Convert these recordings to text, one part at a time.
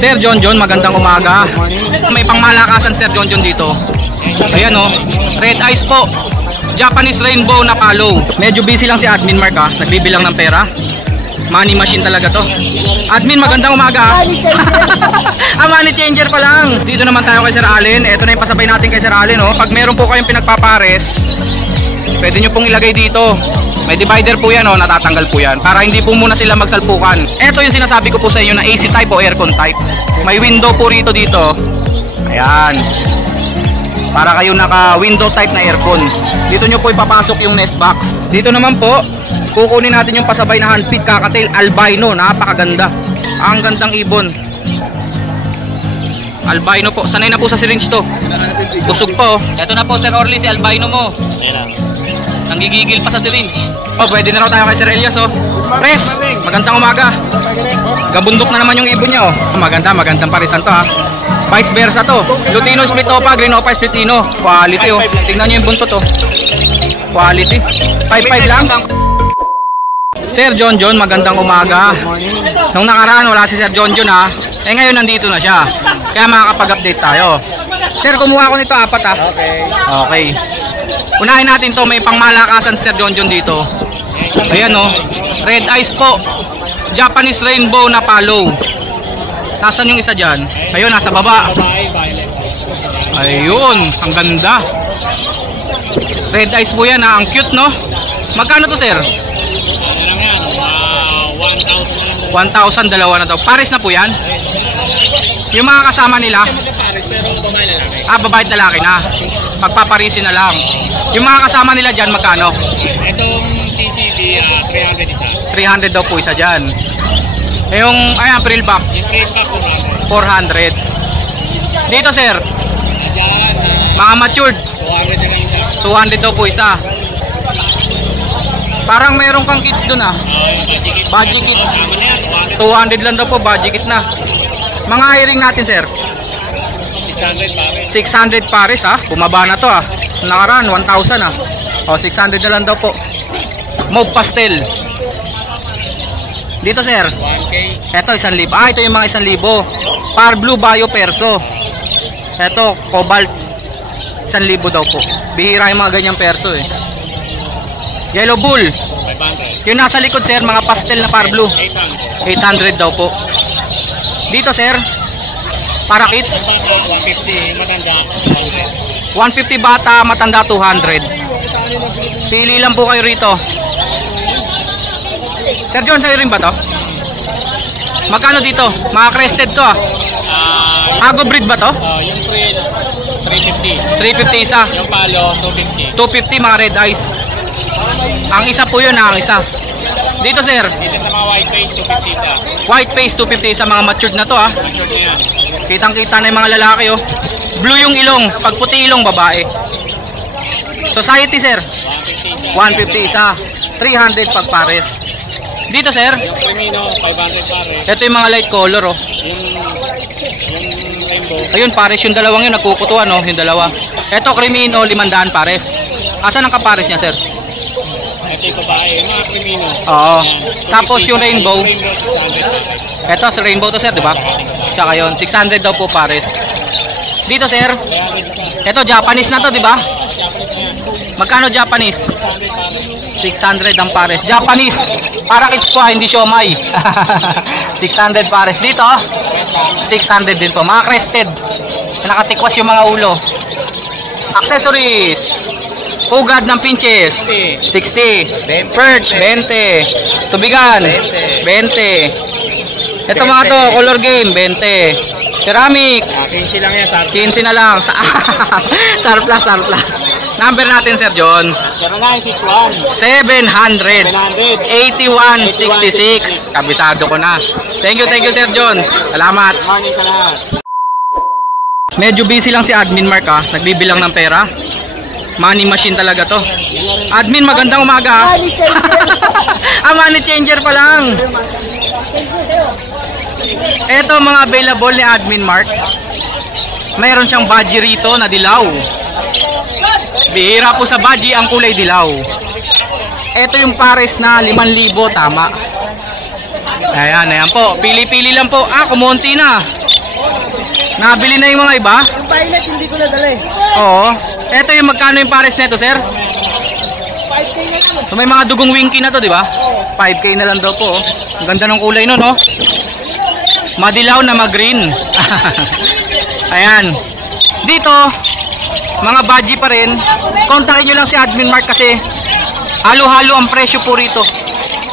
Sir John, magandang umaga. May pangmalakasan Sir John dito. Ayan o, red eyes po, Japanese rainbow na palo. Medyo busy lang si Admin Mark ha, nagbibilang ng pera. Money machine talaga to. Admin, magandang umaga. Money changer pa lang. Dito naman tayo kay Sir Allen. Ito na yung pasabay natin kay Sir Allen. Pag meron po kayong pinagpapares, pwede nyo pong ilagay dito. May divider po yan, natatanggal po yan para hindi po muna sila magsalpukan. Ito yung sinasabi ko po sa inyo na AC type o aircon type. May window po rito dito. Ayan, para kayo naka window type na aircon. Dito nyo po ipapasok yung nest box. Dito naman po kukunin natin yung pasabay na handpid kakatail albino. Napakaganda, ang gandang ibon. Albino po, sanay na po sa syringe to. Busog po. Ito na po Sir Orly, si albino mo. Nanggigigil pa sa syringe. Pwede na raw tayo kay Sir Elias. Pres, magandang umaga. Gabundok na naman yung ibon niya. Magandang parisan to ha. Vice versa to. Lutino split opa, green opa split tino. Quality Tingnan niyo yung buntot Quality. 5-5 lang. Sir John, magandang umaga. Nung nakaraan wala si Sir John ha. Ngayon nandito na siya. Kaya makakapag-update tayo. Sir, kumuha ko nito 4 ha. Okay. Unahin natin to, may pangmalakasan Sir John dito. Ayan red eyes po, Japanese rainbow na palo. Nasaan yung isa dyan? Ayun, nasa baba. Ayun, ang ganda. Red eyes po yan ang cute Magkano to Sir? 1,000, dalawa na to. Pares na po yan? Yung mga kasama nila? Babae at lalaki na. Magpaparisin na lang. Yung mga kasama nila dyan, magkano? Itong TCB, 300 isa. 300 daw po isa dyan. Yung, April back? Yung April back, 400. Dito Sir? Mga matured? 200 na lang isa. 200 daw po isa. Parang mayroon kang kits dun budget kits. 200 lang daw po, budget kit na. Mga hiring natin Sir? 600 pares Bumaba na to Nakaraan 1,000 600 na lang daw po. Mauve pastel. Dito Sir? 1K. Ito 1,000. Ito yung mga 1,000. Par blue bio perso. Ito cobalt 1,000 daw po. Bihira yung mga ganyang perso Yellow bull 500. yung nasa likod Sir, mga pastel na par blue 800 daw po. Dito Sir, para kids 150, matanda 150 bata, matanda 200. Pili lang po kayo rito. Sir John, sa'yo rin ba to? Magkano dito? Mga crested to Ago breed ba to? yung print 350. 350 isa. Yung palo 250. 250 mga red eyes. Ang isa po yun ang isa. Dito Sir, Dito sa mga white face 250 isa. white face 250 isa, mga matured na to Mature na yan. Kitang kita na yung mga lalaki Blue yung ilong, pag puti ilong babae. Society Sir, 150 isa, 300 pag pares. Dito Sir, Yung Primino 500 pare. ito yung mga light color Yung rainbow. Ayun pares yung dalawang yun, nagkukutuan yung dalawa. Ito Crimino 500 pares. Asan ang kapares niya Sir? Ito yung babae, mga Primino. Oo. Tapos yung rainbow, Rainbow 600. ito sa rainbow to Sir, di ba? Tsaka yun, 600 daw po pares. Dito Sir, 300 isa. ito Japanese na to, di ba? Magkano Japanese? 600 ang pares. Japanese, para kids po hindi siomay. 600 pares. Dito 600 din po. Mga crested, nakatikwas yung mga ulo. Accessories, pugad ng pinches 60, perch 20, tubigan 20. Ito mga to, color game 20. Ceramic 15 lang yan sa 15 na lang. Surplus. Number natin Sir John, 0961 700 700 8166. Kabisado ko na. Thank you Sir John. Salamat. Morning sa lahat. Medyo busy lang si Admin Mark nagbibilang ng pera. Money machine talaga to. Admin, magandang umaga. Money changer pa lang. Ito mga available ni Admin Mark. Mayroon siyang budgie rito na dilaw. Bihira po sa budgie ang kulay dilaw. Ito yung pares na 5,000, tama. Ayan po. Pili-pili lang po. Kumonti na. Nabili na yung mga iba? Yung pilot, hindi ko nadala eh. Oo. Ito yung magkano yung pares nito, sir? 5K na lang. So may mga dugong winky na to, di ba? 5K na lang daw po. Oh. Ang ganda ng kulay no, no? Madilaw na mag-green. Ayan. Dito, mga budgie pa rin. Kontakin nyo lang si Admin Mark kasi halo-halo ang presyo po rito.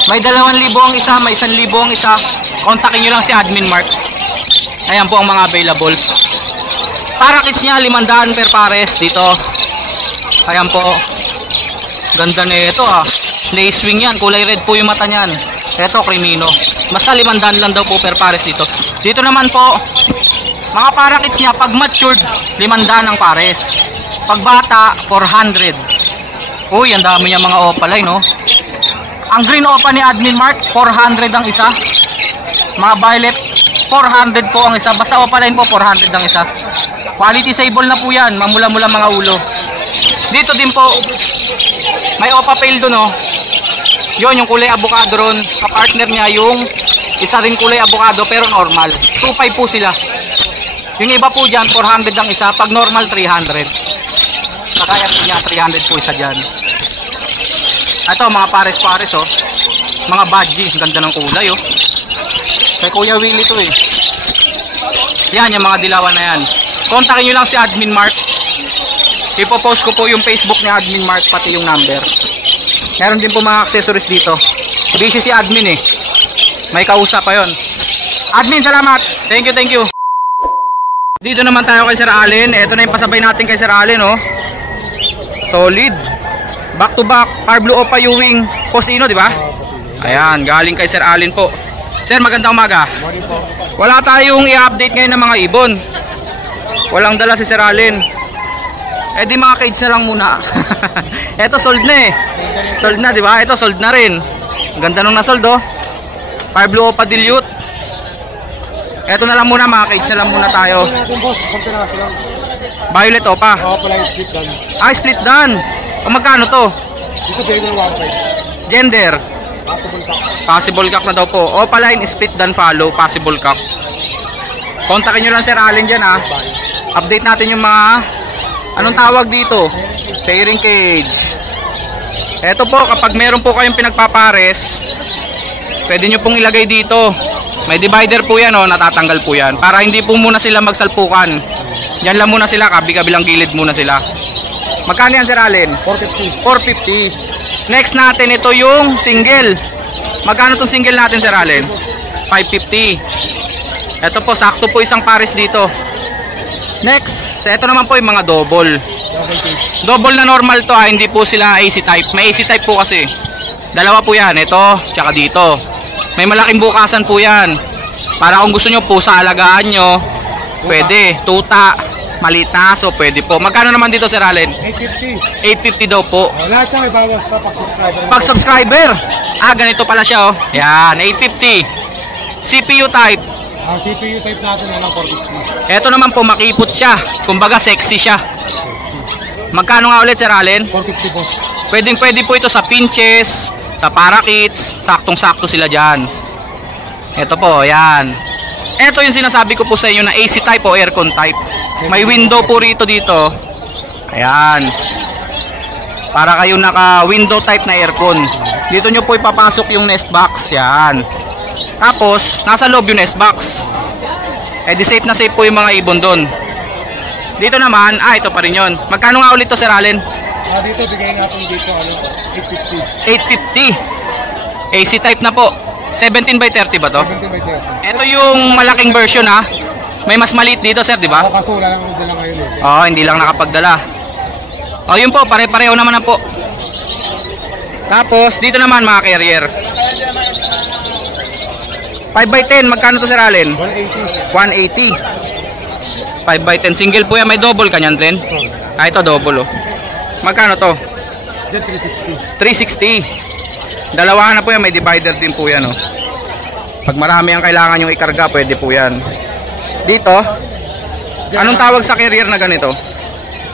May 2,000 ang isa, may 1,000 ang isa. Kontakin nyo lang si Admin Mark. Ayan po ang mga available. Para kits niya, 500 per pares dito. Ayan po. Ganda na ito ah. Lace wing yan. Kulay red po yung mata niyan. Ito, crimino. Basta 500 lang daw po per pares dito. Dito naman po, mga parakits niya, pag matured, 500 ang pares. Pag bata, 400. Uy, ang dami niya mga opaline, no? Ang green opa ni Admin Mark, 400 ang isa. Mga violet, 400 po ang isa. Basta opaline po, 400 ang isa. Quality sable na po yan. Mamula-mula mga ulo. Dito din po, may opa pale doon, no? Yun, yung kulay avocado ron. Kapartner niya yung isa rin kulay avocado pero normal. 2.5 po sila. Yung iba po dyan, 400 ang isa. Pag normal, 300. Nakaya po niya, 300 po isa dyan. Ito, mga pares-pares, oh. Mga budgie. Ganda ng kulay, oh. Kay Kuya Willie to, eh. Yan, yung mga dilawan na yan. Kontakin nyo lang si Admin Mark. Ipopost ko po yung Facebook ni Admin Mark, pati yung number. Meron din po mga accessories dito. Busy si Admin, eh. May kausap pa yon. Admin, salamat. Thank you, thank you. Dito naman tayo kay Sir Allen. Ito na yung pasabay natin kay Sir Allen, oh. Solid. Back to back. Parblo Opa Ewing Cosino, di ba? Ayan, galing kay Sir Allen po. Sir, magandang umaga. Wala tayong i-update ngayon ng mga ibon. Walang dala si Sir Allen. Eh di mga cage na lang muna. Ito sold na eh. Sold na, di ba? Ito sold na rin. Ganda nung nasold, oh. Parblo Opa Dilute. Ito na lang muna, mga cage na lang muna tayo. Violet Opa. Oo, pala yung split gun. Ah, split done. O magkano to? Dito pwede na 1.5. Gender. Possible cock. Possible cock na daw po. Opa line, split done, follow. Possible cock. Kontakin nyo lang Sir Allen dyan, ha. Update natin yung mga anong tawag dito? Pairing cage. Eto po, kapag meron po kayong pinagpapares, pwede nyo pong ilagay dito. May divider po yan, oh, natatanggal po yan. Para hindi po muna sila magsalpukan. Yan lang muna sila, kabi-kabilang gilid muna sila. Magkano yan, Sir Allen? 450. 450. Next natin, ito yung single. Magkano itong single natin, Sir Allen? 550. Ito po, sakto po isang pares dito. Next, ito naman po yung mga double. Double na normal to, hindi po sila AC type. May AC type po kasi. Dalawa po yan, ito, tsaka dito. May malaking bukasan po yan. Para kung gusto nyo po sa alagaan nyo, pwede. Tuta, malita, so pwede po. Magkano naman dito, Sir Allen? 850. 850 daw po. Lahat siya may bawas pa pag subscriber. Pag subscriber, ganito pala siya, oh. Yan, 850. CPU type. Ang CPU type natin naman 450. Ito naman po, makipot siya. Kumbaga, sexy siya. Magkano nga ulit, Sir Allen? 450 po. Pwede po ito sa pinches, sa parakits, saktong-sakto sila dyan. Ito po, yan. Ito yung sinasabi ko po sa inyo na AC type o aircon type. May window po rito dito. Ayan. Para kayo naka window type na aircon. Dito nyo po ipapasok yung nest box. Yan. Tapos, nasa loob yung nest box. Eh di safe na safe po yung mga ibon doon. Dito naman, ito pa rin yun. Magkano nga ulit to, Sir Allen? Dito, bigay natin dito, 850. 850. AC type na po. 17 by 30 ba to? 17 by 30. Ito yung malaking version, ha. May mas maliit dito, sir, di ba? Kaso wala lang dala ngayon eh. Oo, hindi lang nakapagdala. O, yun po, pare-pareho naman na po. Tapos, dito naman mga carrier. 5 by 10, magkano to, Sir Allen? 180. 180. 5 by 10, single po yan. May double kanyan din? Ito double, oh. Magkano to? 360. 360. Dalawa na po yan, may divider din po yan, oh. Pag marami ang kailangan yung ikarga, pwede po yan. Dito, anong tawag sa carrier na ganito?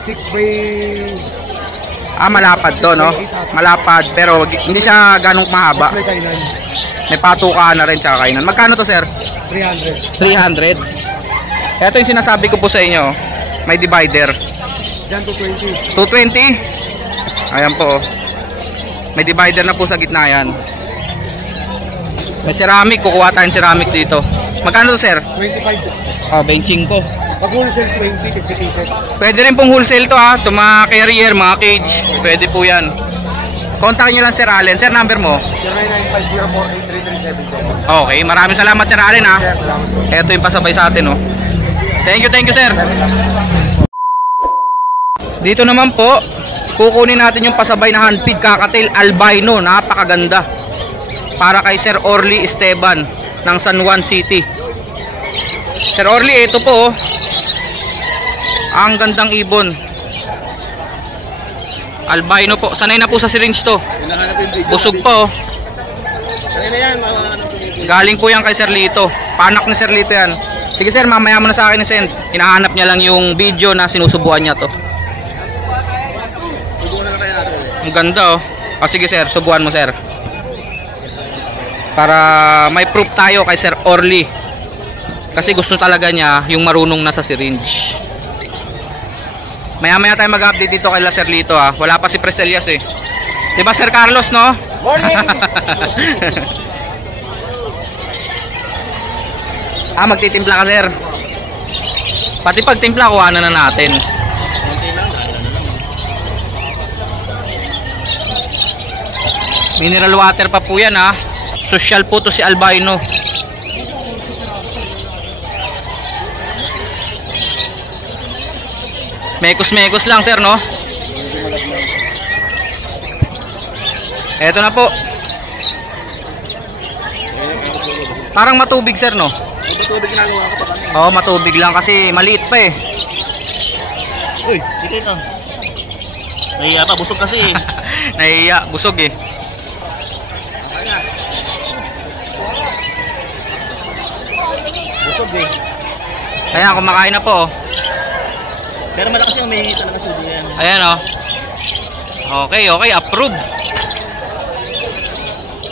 6 by... Malapad to, no? Malapad, pero hindi siya ganong mahaba. May kainan. May patukaan na rin, tsaka kainan. Magkano to, sir? 300. 300. Ito yung sinasabi ko po sa inyo. May divider. Diyan 220. 220. Ayan po. May divider na po sa gitna yan. May ceramic. Kukuha tayong ceramic dito. Magkano to, sir? 25. Oh, benching ko. Pag wholesale 20, 50 pieces. Pwede rin pong wholesale to ha. Ito mga carrier, mga cage. Pwede po yan. Kontakin nyo lang Sir Allen. Sir, number mo? 0995048337. Okay, maraming salamat Sir Allen ha. Sir, salamat po. Ito yung pasabay sa atin oh. Thank you sir. Dito naman po, kukunin natin yung pasabay na handpid kakatail albino. Napakaganda. Para kay Sir Orly Esteban ng San Juan City. Sir Orly, ito po oh. Ang gandang ibon. Albino po. Sanay na po sa syringe to. Busog pa oh. Galing po yan kay Sir Lito. Panak ni Sir Lito yan. Sige sir, mamaya mo na sa akin i-send. Hinahanap niya lang yung video na sinusubuan niya to. Ang ganda oh. O sige sir, subuan mo sir. Para may proof tayo kay Sir Orly. Kasi gusto talaga niya yung marunong na sa syringe. Maya tayo mag-update dito kay Sir Lito ha. Wala pa si Pres Elias eh. Diba Sir Carlos no? Morning! Magtitimpla ka sir. Pati pagtimpla kuha na natin. Mineral water pa po yan ha. Social po to si albino. Mekos lang sir no. Eto na po. Parang matubig sir no. Matubig ginagawa ko pa kami. Oo, matubig lang kasi maliit pa eh. Uy, dito ito. Nahiya pa, busog kasi eh. Nahiya, busog eh. Busog eh. Ayan, kumakain na po oh. Pero malakas yung may talaga sa diyan. Ayan oh. Okay, approve.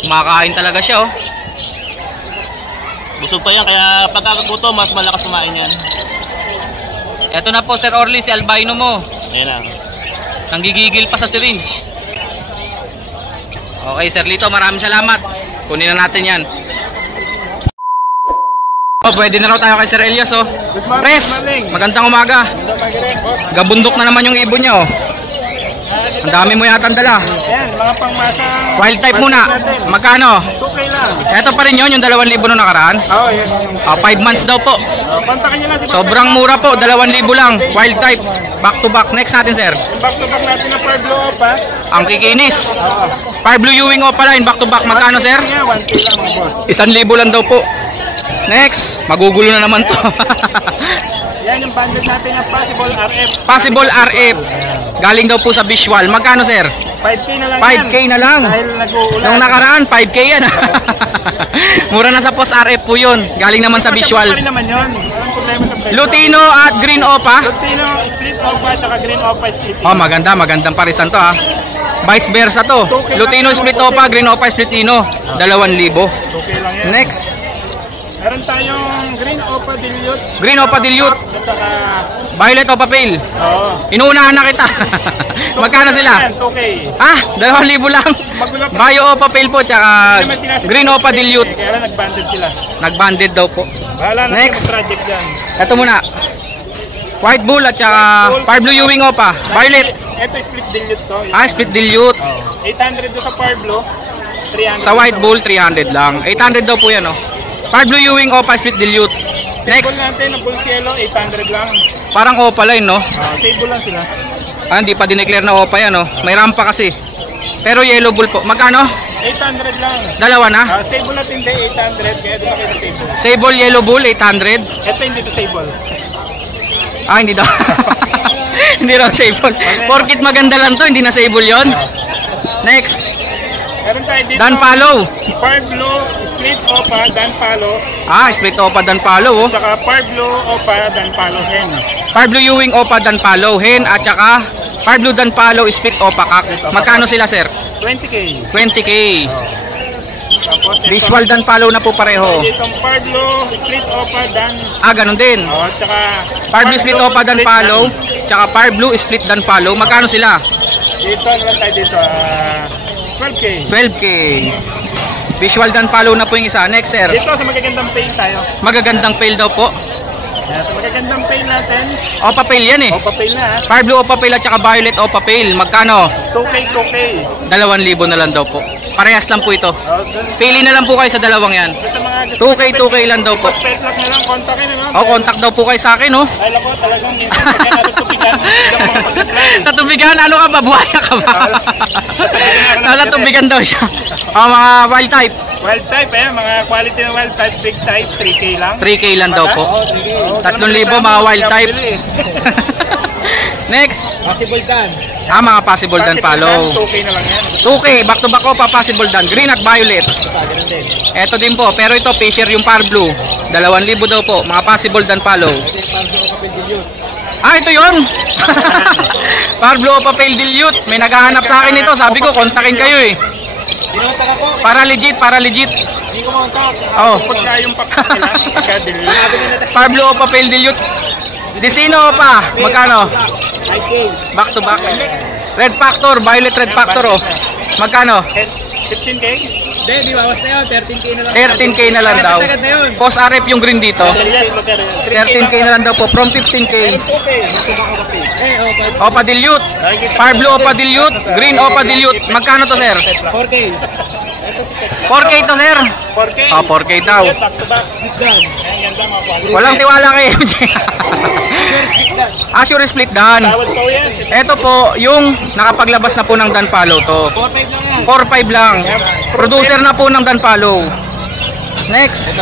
Kumakain talaga siya oh. Busog pa yan, kaya pagkakaguto, mas malakas kumain yan. Eto na po Sir Orly, si albino mo. Ayan lang. Nanggigigil pa sa syringe. Okay Sir Lito, maraming salamat. Kunin na natin yan. Oh, pwede na raw tayo kay Sir Elias oh. Pres, magandang umaga. Gabundok na naman yung ibon niya oh. Ang dami mo yata ang dala. Ayan, mga pangmasang... Wild type muna. Magkano? 2K lang. Ito pa rin yun, yung 2,000 nung nakaraan. Oo, yan. 5 months daw po. Kontakin nyo lang. Sobrang mura po, 2,000 lang. Wild type. Back to back. Next natin sir. Back to back natin na per blow up ha. Ang kikinis. Oo. Fire Blue Ewing Opa line. Back to back. Magkano sir? 1K lang mga boss. 1,000 lang daw po. Next. Magugulo na naman to. Yan yung banded natin na Possible RF. Possible RF. Galing daw po sa visual. Magkano sir? 5K na lang 5K yan. na lang. Dahil nag-uulan. Nung nakaraan 5K yan. Mura na sa post RF po yun. Galing naman sa visual. Pa rin naman yun. Walang problema sa presyo. Lutino at Green Opa. Lutino, split Opa, saka Green Opa, split. Oh, magandang parisan to ha. Vice versa to. Lutino split Opa, Green Opa split Tino. 2,000. Okay lang yan. Next. Meron tayong Green Opa Dilute. Green Opa Dilute. At saka, Violet Opa Pale. oo. Inuunahan na kita. Magkano sila? 2K. Ah, 2,000 lang. Magulo pa. Bio Opa Pale po, tsaka Hindi naman sinasabi Green Opa ko, Dilute. Kaya lang nag-banded sila. Nag-banded daw po. Bahala na Next. yung project dyan. Ito muna. White Bull at saka Fire Blue Ewing Opa. Violet. Ito split dilute to. Ah, split Dilute. 800 doon sa Parblo. 300. Sa White Bull, 300 lang. 800 daw po yan, oh. Fire Blue Ewing Opa split Dilute. Table Next. natin na Bull Cielo, 800 lang. Parang Opa line, no? Table lang sila. Ah, hindi pa dineclare na Opa yan, oh. May rampa kasi. Pero Yellow Bull po. Magkano? 800 lang. Dalawa na. Table natin hindi 800, kaya doon kayo sa table. Sable Yellow Bull, 800. Ito hindi to table. Ah, hindi daw. Hindi raw sable. Porkit maganda lang to, hindi na sable yon. Next. Meron tayo dito. Dan Palo. Parblo, split Opa, Dan Palo. Ah, split Opa Dan Palo, oh. Saka Parblo, Opa, Dan Palo hen. Fire Blue Ewing Opa Dan Palo, hen, at saka Fire Blue Dan Palo, split Opa kak. Magkano sila, sir? 20K. 20K. Tapos Visual dan follow na po pareho. Itong Pablo, split opa, dan. Ganun din. Tsaka Parblu split opa dan follow, tsaka Parblu split dan follow. Magkano sila? Dito, ano lang tayo dito? 12K. 12K. Visual dan follow na po yung isa. Next, sir. Dito sa magagandang pail tayo. Magagandang fail daw po. Sa magagandang pail natin. Opa fail yan eh. Opa pail na. Parblu opa fail at tsaka Violet opa fail. Magkano? 2K. 2,000 na lang daw po. Parehas lang po ito. Dun Pili na lang po kayo sa dalawang yan. sa mga gusto 2K lang daw po. Pet-lock na lang, kontakin na. Contact daw po kayo sa akin, oh. Ay, lako, talagang minsan pagka natutupigan ng mga pag-reply. Sa tubigan, ano ka ba? Buhaya ka ba? Nasa tubigan daw siya. Mga wild type. Wild type, mga quality ng wild type, big type, 3K lang. 3K lang daw po. 3,000 mga wild type. Next. Possible dan. Mga possible dan follow. 2K na lang yan. 2K, back to back pa possible dan. Green at violet. Ganun din. Eto din po, pero ito Fisher yung Parblu. 2,000 daw po, mga possible dan follow. Ito yun. Parblu o papel dilute. May naghahanap sa akin ito. Sabi ko, kontakin kayo eh. Dinontak ako. Para legit. Hindi ko mauntak. Oh. Pagka yung pakilang, pagka-delay. Parblu o papel dilute. Disino pa. Magkano? 5K. Back to back. Red Factor, Violet Red Factor oh. Magkano? 15K? Hindi, di bawas na yun. 13K na lang. 13K na lang daw. Post RF yung green dito. Yes, magkano? 13K na lang daw po from 15K. 2K. Opa dilute. Parblu Opa dilute, Green Opa dilute. Magkano to, sir? 4K. 4K to, sir. 4K? 4K daw. Back to back. Yan ba mga quality? Walang tiwala kay MJ. Sure split dan. Tawad ko yan. Ito po yung nakapaglabas na po ng Dan Follow to. 4.5 lang yan. 4.5 lang. Producer na po ng Dan Follow. Next.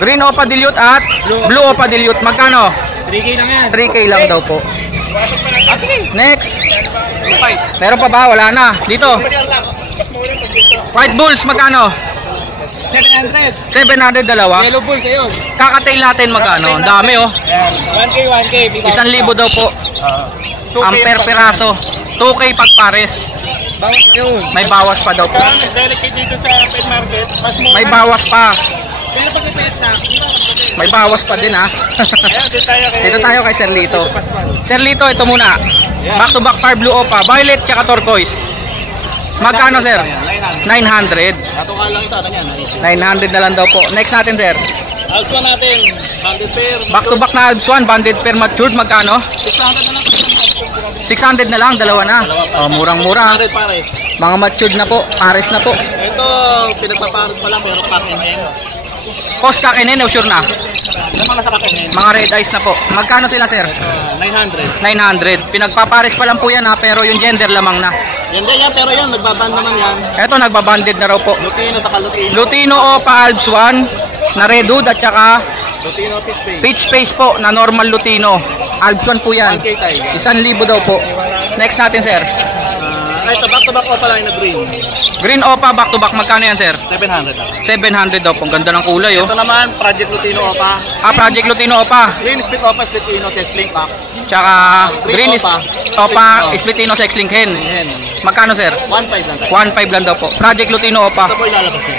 Green Opa dilute at Blue Opa dilute. Magkano? 3K lang yan. 3K lang daw po. Next. Meron pa ba? Wala na. Dito. White Bulls, magkano? 700. 700 dalawa. Yellow Bulls ayun. Kakatail natin magkano? Ang dami oh. 1K. 1,000 daw po. Ang per peraso. 2K pag pares. Bawas yun. May bawas pa daw po. Mas delicate dito sa pet market. Mas mura. May bawas pa. Pero pag ipet na. May bawas pa din ha. Ayun, Dito tayo kay Sir Lito. Sir Lito, ito muna. Back to back Parblu Opa. Violet tsaka turquoise. Magkano, sir? 900. Katukan lang isa atin yan. 900 na lang daw po. Next natin, sir. Alpha natin. Banded pair. Back to back na Alps 1. Banded pair matured. Magkano? 600 na lang. 600 na lang. Dalawa na. Murang-mura. 100 pares. Mga matured na po. Pares na po. Ito, pinagpapares pa lang pero pack and end. Post kakinin o sure na? Yung mga sa pack and end. Mga red eyes na po. Magkano sila, sir? 900. 900. Pinagpapares pa lang po yan ha. Pero yung gender lamang na. Yan din yan, pero yan, nagbaband naman yan. Eto, nagbabanded na raw po. Lutino sa Kalutino. Lutino Opa Alps 1 na red hood at saka Lutino Pitch Face. pitch face po na normal Lutino. Alps 1 po yan. 1K tayo. 1,000 daw po. Next natin, sir. Ay, sa back-to-back ko pala yung na-green. Green Opa back to back. Magkano yan, sir? 700 lang. 700 daw po. Ang ganda ng kulay oh. Ito naman, Project Lutino Opa. Project Lutino Opa. Green Split Opa, Split Ino, Test Link Pack. Tsaka Green is Opa Splitino Sex Link Hen. Yan. Magkano, sir? 1.5 lang tayo. 1,500 lang daw po. Project Lutino Ito Opa. po ilalabas yun.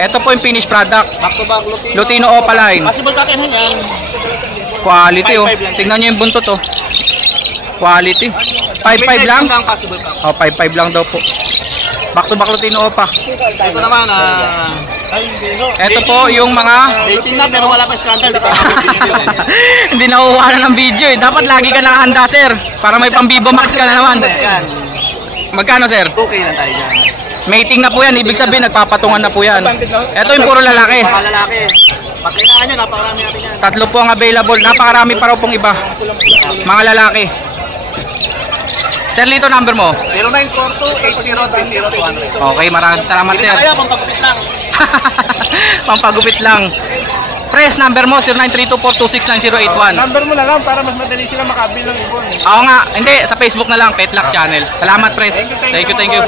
Ito po yung finished product. Back-to-back Lutino. Lutino Opa line. Possible kakin yan. Quality oh. 5,500 lang. Tingnan nyo yung buntot oh. Quality. 5,500 lang? Possible ka. 5,500 lang daw po. Back to back Lutino Opa. Ito naman, Ito po yung mga dating na pero wala pa scandal. Di pa ako binibili. hindi nakukuha na ng video eh. Dapat lagi ka nakahanda, sir. Para may pang Vivo Max ka na naman. Yan. Magkano, sir? 2K lang tayo dyan. Mating na po yan. Ibig sabihin, nagpapatungan na po yan. Ito yung puro lalaki. Mga lalaki. Pag kailangan nyo, napakarami natin yan. 3 po ang available. Napakarami pa raw pong iba. Mga lalaki. Sir, Lito, number mo. 0942-8030-200. Okay, maraming salamat, sir. Kaya, pampapit lang. Pampagupit lang. Press, number mo, 0932-426-9081. Number mo na lang para mas madali sila makabil ng ibon. Oo nga, hindi, sa Facebook na lang, Petlock Channel. Salamat, Press. Thank you.